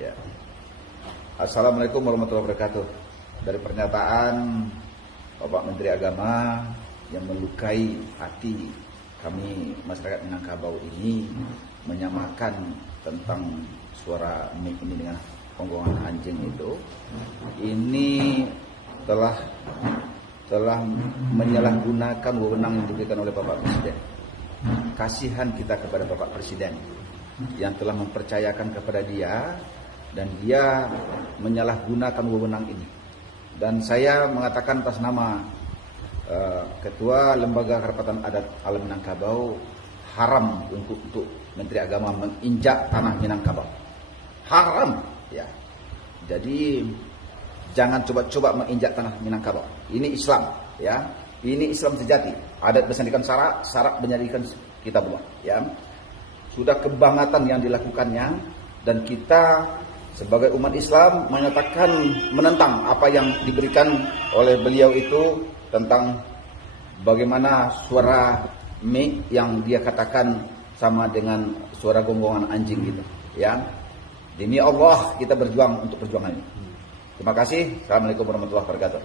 Ya. Assalamualaikum warahmatullahi wabarakatuh. Dari pernyataan Bapak Menteri Agama yang melukai hati kami masyarakat Minangkabau ini, menyamakan tentang suara mic ini dengan penggongan anjing itu, ini telah menyalahgunakan wewenang yang diberikan oleh Bapak Presiden. Kasihan kita kepada Bapak Presiden yang telah mempercayakan kepada dia, dan dia menyalahgunakan wewenang ini. Dan saya mengatakan atas nama Ketua Lembaga Kerapatan Adat Alam Minangkabau, haram untuk Menteri Agama menginjak tanah Minangkabau. Haram, ya. Jadi jangan coba-coba menginjak tanah Minangkabau. Ini Islam, ya. Ini Islam sejati. Adat bersandikan syarak menjadikan kita buat, ya. Sudah kebangatan yang dilakukannya, dan kita sebagai umat Islam menyatakan menentang apa yang diberikan oleh beliau itu tentang bagaimana suara mic yang dia katakan sama dengan suara gonggongan anjing gitu, ya. Demi Allah kita berjuang untuk perjuangan ini. Terima kasih. Assalamualaikum warahmatullahi wabarakatuh.